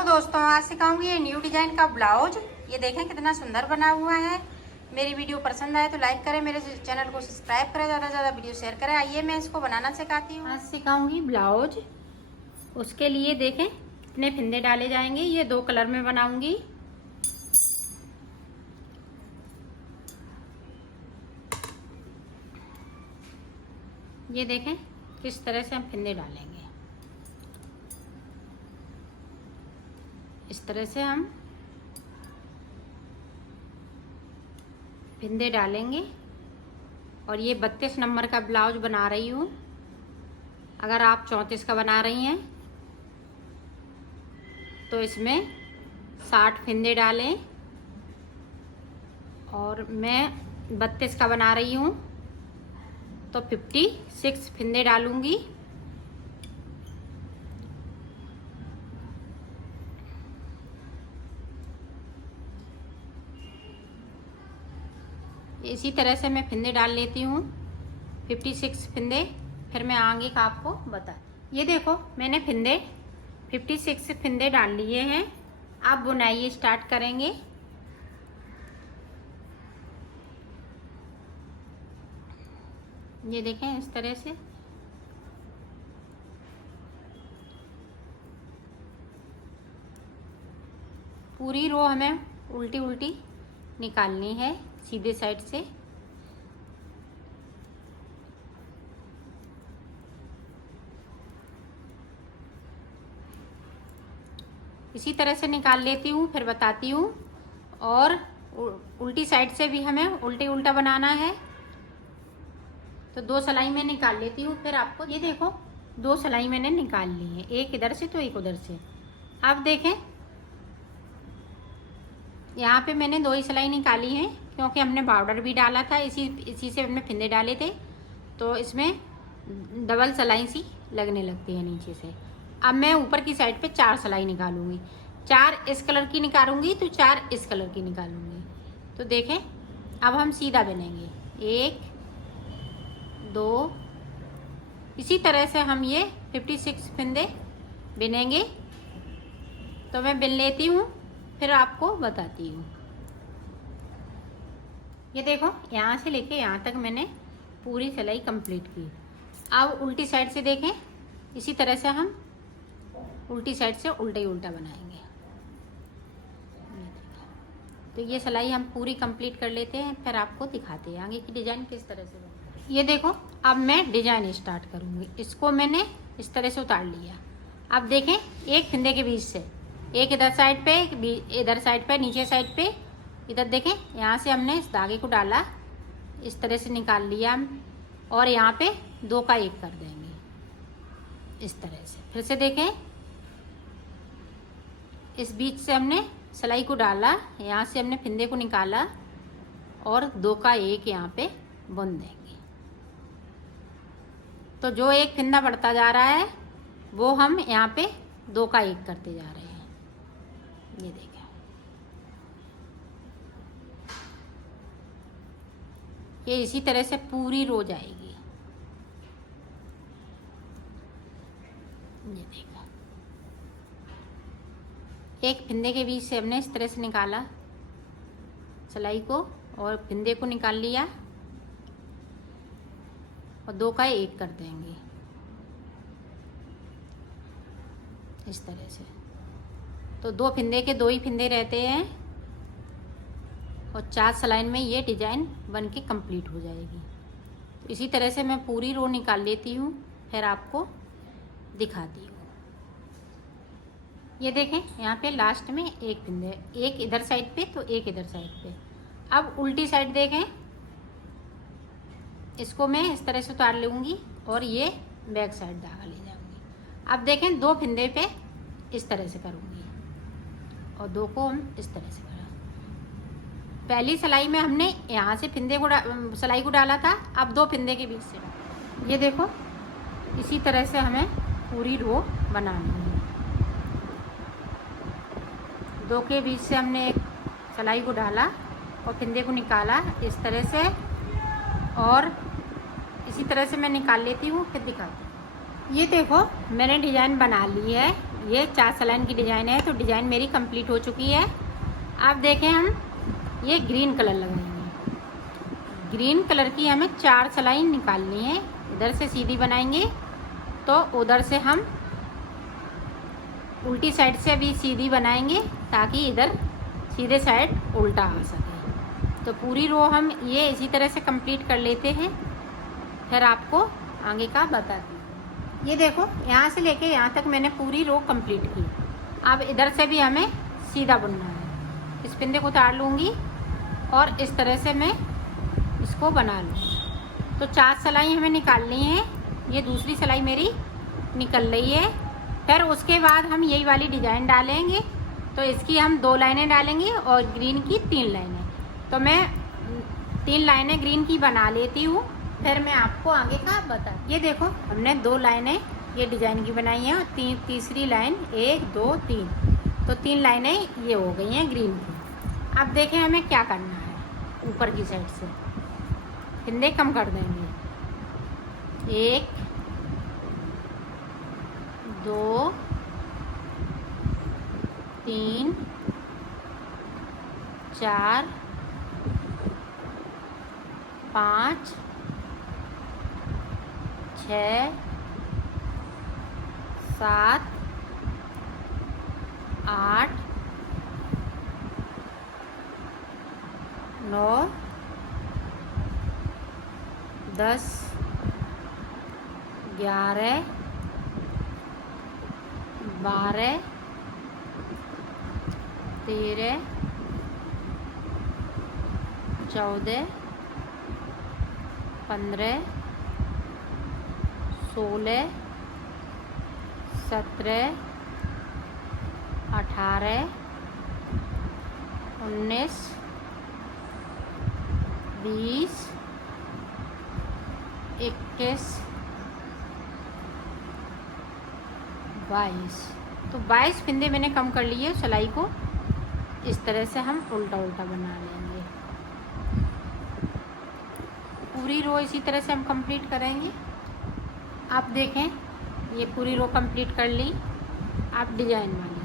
Hello दोस्तों, आज सिखाऊंगी ये न्यू डिजाइन का ब्लाउज। ये देखें कितना सुंदर बना हुआ है। मेरी वीडियो पसंद आए तो लाइक करें, मेरे चैनल को सब्सक्राइब करें, ज़्यादा से ज़्यादा वीडियो शेयर करें। आइए मैं इसको बनाना सिखाती हूँ। आज सिखाऊंगी ब्लाउज। उसके लिए देखें कितने फिंदे डाले जाएंगे। ये 2 कलर में बनाऊंगी। ये देखें किस तरह से हम फिंदे डालेंगे। इस तरह से हम फिंदे डालेंगे। और ये 32 नंबर का ब्लाउज बना रही हूँ। अगर आप 34 का बना रही हैं तो इसमें 60 फिंदे डालें। और मैं 32 का बना रही हूँ तो 56 फिंदे डालूंगी। इसी तरह से मैं फिंदे डाल लेती हूँ 56 फिंदे। फिर मैं आगे का आपको बता। ये देखो मैंने 56 फिंदे डाल लिए हैं। आप बुनाई स्टार्ट करेंगे। ये देखें इस तरह से। पूरी रो हमें उल्टी उल्टी निकालनी है सीधे साइड से। इसी तरह से निकाल लेती हूँ, फिर बताती हूँ। और उल्टी साइड से भी हमें उल्टी उल्टा बनाना है। तो 2 सिलाई में निकाल लेती हूँ। फिर आपको ये देखो 2 सिलाई मैंने निकाल ली है, एक इधर से तो एक उधर से। अब देखें यहाँ पे मैंने 2 ही सिलाई निकाली है क्योंकि हमने बॉर्डर भी डाला था। इसी से हमने फिंदे डाले थे तो इसमें डबल सिलाई सी लगने लगती है नीचे से। अब मैं ऊपर की साइड पे 4 सिलाई निकालूंगी। 4 इस कलर की निकालूंगी तो 4 इस कलर की निकालूंगी। तो देखें अब हम सीधा बिनेंगे। 1 2 इसी तरह से हम ये 56 फिंदे बिनेंगे। तो मैं बिन लेती हूँ, फिर आपको बताती हूँ। ये देखो यहाँ से लेके यहाँ तक मैंने पूरी सिलाई कंप्लीट की। अब उल्टी साइड से देखें, इसी तरह से हम उल्टी साइड से उल्टा ही उल्टा बनाएंगे। तो ये सिलाई हम पूरी कंप्लीट कर लेते हैं, फिर आपको दिखाते हैं आगे की डिजाइन किस तरह से बनती है। ये देखो अब मैं डिजाइन स्टार्ट करूँगी। इसको मैंने इस तरह से उतार लिया। अब देखें एक फिंदे के बीच से, एक इधर साइड पे, इधर साइड पे, नीचे साइड पे, इधर देखें यहाँ से हमने इस धागे को डाला, इस तरह से निकाल लिया और यहाँ पे 2 का 1 कर देंगे इस तरह से। फिर से देखें इस बीच से हमने सिलाई को डाला, यहाँ से हमने फिंदे को निकाला और 2 का 1 यहाँ पे बुन देंगे। तो जो एक फिंदा बढ़ता जा रहा है वो हम यहाँ पे 2 का 1 करते जा रहे हैं। ये देखें ये इसी तरह से पूरी रो जाएगी। ये देखा एक फिंदे के बीच से हमने इस तरह से निकाला सिलाई को और फिंदे को निकाल लिया और 2 का 1 कर देंगे इस तरह से। तो 2 फिंदे के 2 ही फिंदे रहते हैं और 4 सिलाई में ये डिजाइन बन के कंप्लीट हो जाएगी। तो इसी तरह से मैं पूरी रो निकाल लेती हूँ, फिर आपको दिखाती हूँ। ये देखें यहाँ पे लास्ट में एक फिंदे, एक इधर साइड पे तो एक इधर साइड पे। अब उल्टी साइड देखें, इसको मैं इस तरह से उतार लूँगी और ये बैक साइड धागा ले जाऊँगी। अब देखें 2 फिंदे पे इस तरह से करूँगी और 2 को हम इस तरह से करें। पहली सिलाई में हमने यहाँ से फिंदे को सिलाई को डाला था, अब 2 फिंदे के बीच से। ये देखो इसी तरह से हमें पूरी रो बनानी है। 2 के बीच से हमने एक सिलाई को डाला और फिंदे को निकाला इस तरह से, और इसी तरह से मैं निकाल लेती हूँ, फिर दिखाती हूँ। ये देखो मैंने डिजाइन बना ली है। ये 4 सलाइन की डिज़ाइन है। तो डिज़ाइन मेरी कंप्लीट हो चुकी है। अब देखें हम ये ग्रीन कलर लगाएंगे। ग्रीन कलर की हमें 4 सलाइन निकालनी है। इधर से सीधी बनाएंगे तो उधर से हम उल्टी साइड से भी सीधी बनाएंगे ताकि इधर सीधे साइड उल्टा आ सके। तो पूरी रो हम ये इसी तरह से कंप्लीट कर लेते हैं, फिर आपको आगे का बताती हूँ। ये देखो यहाँ से लेके यहाँ तक मैंने पूरी रो कंप्लीट की। अब इधर से भी हमें सीधा बुनना है। इस पिंदे को उतार लूँगी और इस तरह से मैं इसको बना लूँ। तो 4 सिलाई हमें निकालनी है। ये दूसरी सिलाई मेरी निकल रही है। फिर उसके बाद हम यही वाली डिज़ाइन डालेंगे। तो इसकी हम 2 लाइनें डालेंगे और ग्रीन की 3 लाइनें। तो मैं 3 लाइनें ग्रीन की बना लेती हूँ, फिर मैं आपको आगे का बता। ये देखो हमने 2 लाइनें ये डिज़ाइन की बनाई हैं और तीसरी लाइन 1 2 3। तो 3 लाइनें ये हो गई हैं ग्रीन की। अब देखें हमें क्या करना है। ऊपर की साइड से फिंदे कम कर देंगे। 1 2 3 4 5 6 7 8 9 10 11 12 13 14 15 16 17 18 19 20 21 22। तो 22 फिंदे मैंने कम कर लिए सिलाई को। इस तरह से हम उल्टा उल्टा बना लेंगे। पूरी रो इसी तरह से हम कंप्लीट करेंगे। आप देखें ये पूरी रो कंप्लीट कर ली। आप डिजाइन वाली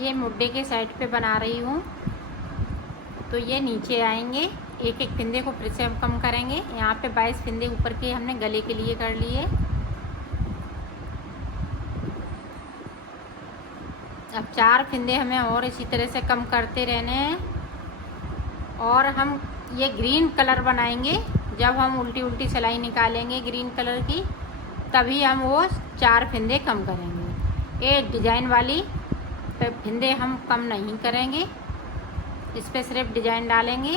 ये मुड्डे के साइड पे बना रही हूँ। तो ये नीचे आएंगे, एक एक फिंदे को फिर से हम कम करेंगे। यहाँ पे 22 फिंदे ऊपर के हमने गले के लिए कर लिए। अब 4 फिंदे हमें और इसी तरह से कम करते रहने हैं। और हम ये ग्रीन कलर बनाएंगे। जब हम उल्टी उल्टी सिलाई निकालेंगे ग्रीन कलर की, तभी हम वो 4 फिंदे कम करेंगे। ये डिज़ाइन वाली पे फिंदे हम कम नहीं करेंगे, इस पे सिर्फ डिज़ाइन डालेंगे।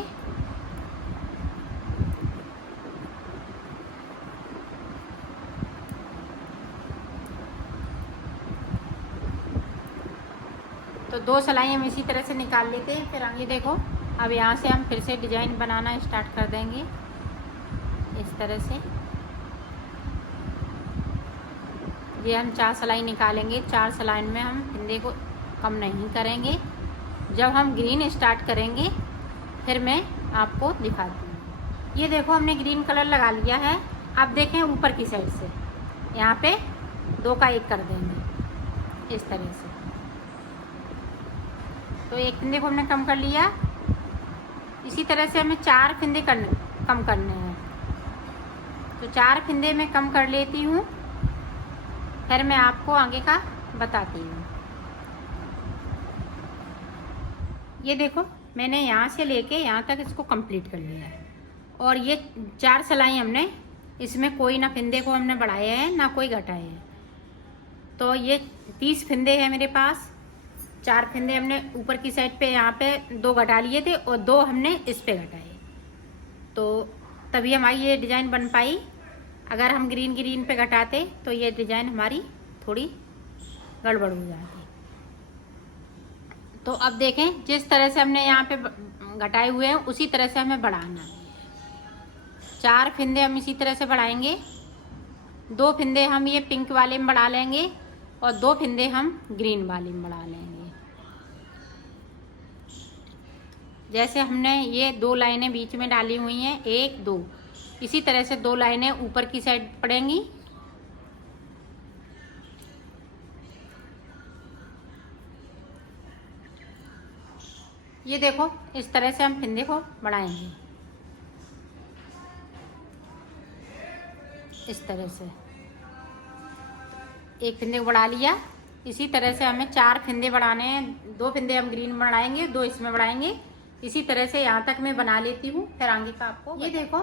तो 2 सिलाई हम इसी तरह से निकाल लेते हैं। फिर आगे देखो अब यहाँ से हम फिर से डिज़ाइन बनाना स्टार्ट कर देंगे इस तरह से। ये हम 4 सिलाई निकालेंगे। 4 सिलाई में हम फिंदे को कम नहीं करेंगे। जब हम ग्रीन स्टार्ट करेंगे फिर मैं आपको दिखाती हूँ। ये देखो हमने ग्रीन कलर लगा लिया है। अब देखें ऊपर की साइड से यहाँ पे 2 का 1 कर देंगे इस तरह से। तो एक फिंदे को हमने कम कर लिया। इसी तरह से हमें 4 फिंदे कम करने हैं। तो 4 फिंदे मैं कम कर लेती हूँ, फिर मैं आपको आगे का बताती हूँ। ये देखो मैंने यहाँ से लेके यहाँ तक इसको कंप्लीट कर लिया है। और ये 4 सिलाई हमने इसमें कोई ना फिंदे को हमने बढ़ाया है ना कोई घटाया है। तो ये 30 फिंदे हैं मेरे पास। 4 फिंदे हमने ऊपर की साइड पे यहाँ पे 2 घटा लिए थे और 2 हमने इस पे घटाए। तो तभी हमारी ये डिज़ाइन बन पाई। अगर हम ग्रीन पे घटाते तो ये डिज़ाइन हमारी थोड़ी गड़बड़ हो जाती। तो अब देखें जिस तरह से हमने यहाँ पे घटाए हुए हैं उसी तरह से हमें बढ़ाना है। 4 फिंदे हम इसी तरह से बढ़ाएंगे। 2 फिंदे हम ये पिंक वाले में बढ़ा लेंगे और 2 फिंदे हम ग्रीन वाले में बढ़ा लेंगे। जैसे हमने ये 2 लाइनें बीच में डाली हुई हैं 1 2, इसी तरह से 2 लाइनें ऊपर की साइड पड़ेंगी। ये देखो इस तरह से हम फिंदे को बढ़ाएंगे, इस तरह से एक फिंदे को बढ़ा लिया। इसी तरह से हमें 4 फिंदे बढ़ाने हैं। 2 फिंदे हम ग्रीन बढ़ाएंगे, 2 इसमें बढ़ाएंगे। इसी तरह से यहाँ तक मैं बना लेती हूँ, फिर आगे का आपको। ये देखो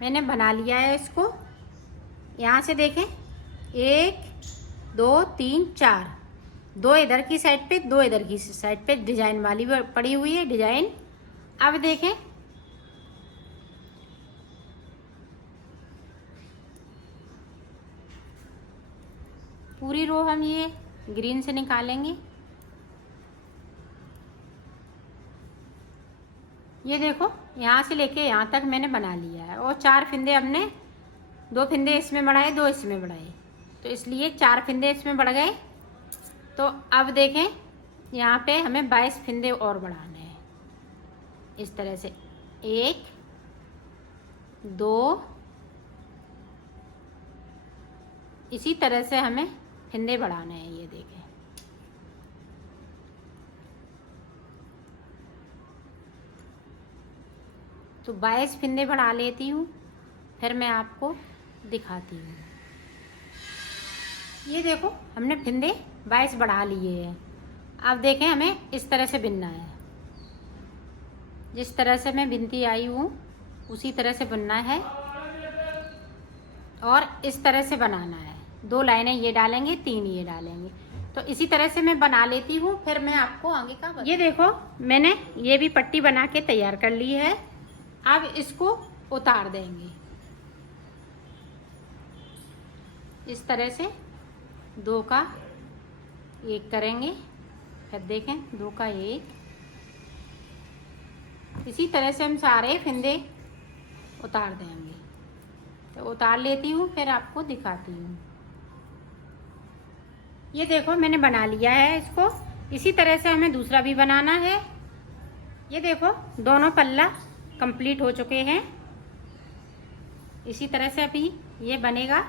मैंने बना लिया है इसको। यहाँ से देखें 1 2 3 4, 2 इधर की साइड पे, 2 इधर की साइड पे डिजाइन वाली पड़ी हुई है डिजाइन। अब देखें पूरी रो हम ये ग्रीन से निकालेंगे। ये देखो यहाँ से लेके यहाँ तक मैंने बना लिया है, और 4 फिंदे हमने 2 फिंदे इसमें बढ़ाए, 2 इसमें बढ़ाए, तो इसलिए 4 फिंदे इसमें बढ़ गए। तो अब देखें यहाँ पे हमें 22 फिंदे और बढ़ाने हैं। इस तरह से 1 2, इसी तरह से हमें फिंदे बढ़ाने हैं। ये देखें तो 22 फिंदे बढ़ा लेती हूँ, फिर मैं आपको दिखाती हूँ। ये देखो हमने फिंदे 22 बढ़ा लिए हैं। अब देखें हमें इस तरह से बिनना है, जिस तरह से मैं बिनती आई हूँ उसी तरह से बुनना है, और इस तरह से बनाना है। 2 लाइनें ये डालेंगे, 3 ये डालेंगे। तो इसी तरह से मैं बना लेती हूँ, फिर मैं आपको आगे का ये देखो मैंने ये भी पट्टी बना के तैयार कर ली है। अब इसको उतार देंगे इस तरह से, 2 का 1 करेंगे, फिर देखें 2 का 1। इसी तरह से हम सारे फिंदे उतार देंगे। तो उतार लेती हूँ, फिर आपको दिखाती हूँ। ये देखो मैंने बना लिया है इसको। इसी तरह से हमें दूसरा भी बनाना है। ये देखो दोनों पल्ला कंप्लीट हो चुके हैं। इसी तरह से अभी ये बनेगा।